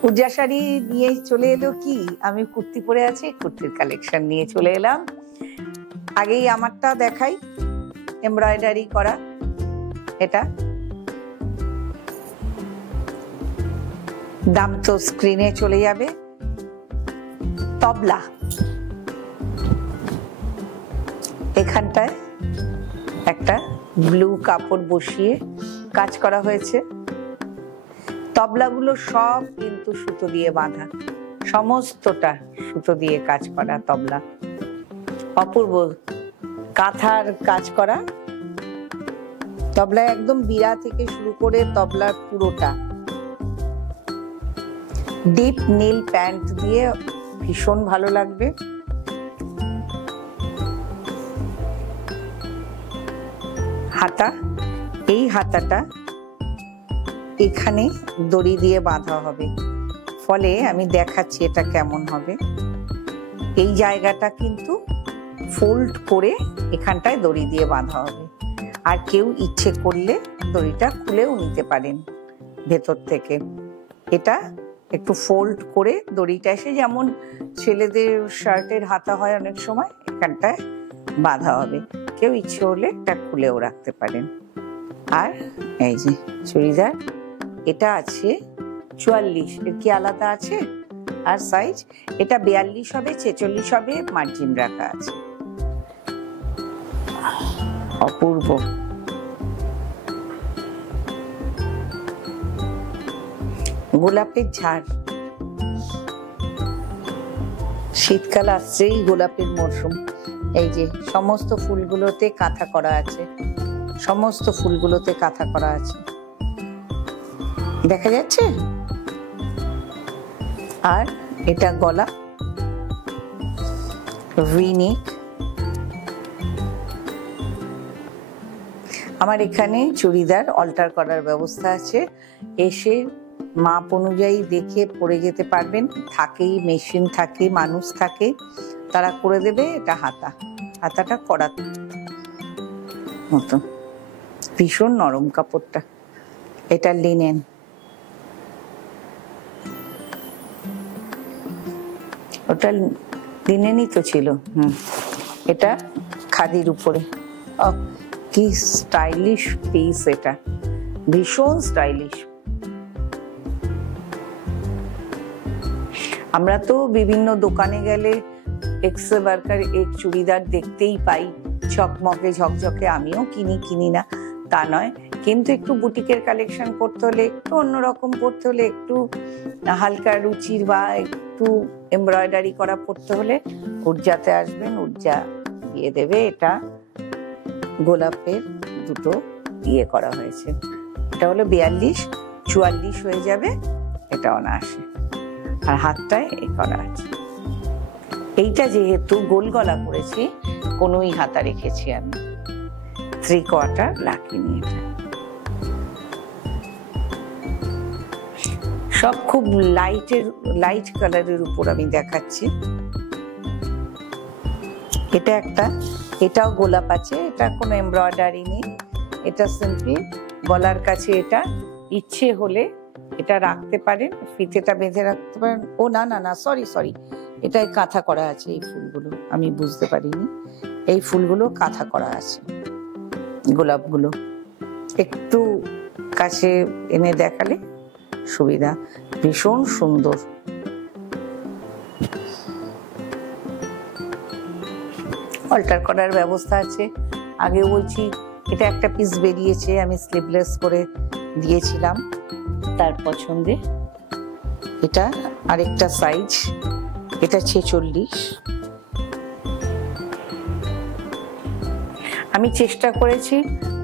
পূজা শাড়ি নিয়ে চলে এলো কি, আমি কুর্তি পরে আছি, কুর্তির কালেকশন নিয়ে চলে এলাম। আগেই আমারটা দেখাই, এমব্রয়ডারি করা। এটা দাম তো স্ক্রিনে চলে যাবে। তবলা, এখানটায় একটা ব্লু কাপড় বসিয়ে কাজ করা হয়েছে। তবলাগুলো সব কিন্তু সুতো দিয়ে বাঁধা, সমস্তটা সুতো দিয়ে কাজ করা তবলা। অপূর্ব কাঁথার কাজ করা তবলা, একদম বিড়া থেকে শুরু করে তবলার পুরোটা। ডিপ নীল প্যান্ট দিয়ে ভীষণ ভালো লাগবে। হাতা, এই হাতাটা এখানে দড়ি দিয়ে বাঁধা হবে, ফলে আমি দেখাচ্ছি এটা কেমন হবে। এই জায়গাটা কিন্তু ফোল্ড করে এখানটায় দড়ি দিয়ে বাঁধা হবে, আর কেউ ইচ্ছে করলে দড়িটা খুলেও নিতে পারেন ভেতর থেকে। এটা একটু ফোল্ড করে দড়িটা এসে, যেমন ছেলেদের শার্টের হাতা হয় অনেক সময়, এখানটায় বাঁধা হবে। কেউ ইচ্ছে হলে এটা খুলেও রাখতে পারেন। আর এই যে চুড়িদার, এটা আছে 44, এর কি আলাদা আছে? আর সাইজ এটা 42 হবে, 46 হবে, মার্জিন রাখা আছে। অপূর্ব। গোলাপের ঝাড়, শীতকাল আসছেই, গোলাপের মরশুম। এই যে সমস্ত ফুলগুলোতে কাঁথা করা আছে, সমস্ত ফুলগুলোতে কাঁথা করা আছে, দেখা যাচ্ছে। আর এটা গলা, ভি-নেক। আমার এখানে চুড়িদার অল্টার করার ব্যবস্থা আছে, এসে মাপ অনুযায়ী দেখে পরে যেতে পারবেন। থাকেই, মেশিন থাকে, মানুষ থাকে, তারা করে দেবে। এটা হাতা, হাতাটা করা মতো, ভীষণ নরম কাপড়টা। এটা লিনেন, ওটা লিনেনই তো ছিল। এটা খাদির উপরে। কি স্টাইলিশ পিস, এটা ভীষণ স্টাইলিশ। আমরা তো বিভিন্ন দোকানে গেলে এক্স ওয়ার্কার এক চুড়িদার দেখতেই পাই, চকমকে ঝকঝকে। আমিও কিনি না তা নয়, কিন্তু একটু বুটিকের কালেকশন করতে হলে, একটু অন্যরকম করতে হলে, একটু হালকা রুচির বা একটু এমব্রয়ডারি করা পড়তে হলে উর্জাতে আসবেন, উর্জা দিয়ে দেবে। এটা গোলাপের দুটো দিয়ে করা হয়েছে। এটা হলো 42, 44 হয়ে যাবে, এটা অনায়াসে। আর হাতটায় এই করা আছে। এইটা যেহেতু গোল গলা করেছি, কোনোই হাতা রেখেছি আমি, 3/4 লাকিনি। এটা সব খুব লাইট কালারের উপর আমি দেখাচ্ছি। এটা একটা, এটাও গোলাপ আছে, এটা কোনো এমব্রয়ডারি নেই, এটা সিম্পল গলার কাছে। এটা ইচ্ছে হলে এটা রাখতে পারেন, ফিতেটা বেঁধে রাখতে পারেন। ও না না না, সরি, এটাই কাঁথা করা আছে। এই ফুলগুলো আমি বুঝতে পারিনি, এই ফুলগুলো কাঁথা করা আছে। গোলাপগুলো একটু কাছে এনে দেখালে সুবিধা। ভীষণ সুন্দর। অল্টার করার ব্যবস্থা আছে। আগে বলছি, এটা একটা পিস বেরিয়েছে, আমি স্লিভলেস করে দিয়েছিলাম তার পছন্দে। এটা আরেকটা সাইজ, এটা 46। আমি চেষ্টা করেছি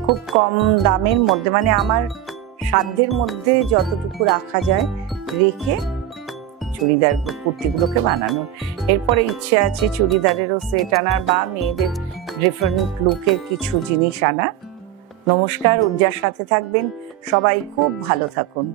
খুব কম দামের মধ্যে, মানে আমার সাধ্যের মধ্যে যতটুকু রাখা যায় রেখে চুড়িদার কুর্তিগুলোকে বানানো। এরপরে ইচ্ছে আছে চুড়িদারেরও সেট আনার, বা মেয়েদের ডিফারেন্ট লুকের কিছু জিনিস আনার। নমস্কার, উর্জার সাথে থাকবেন সবাই, খুব ভালো থাকুন।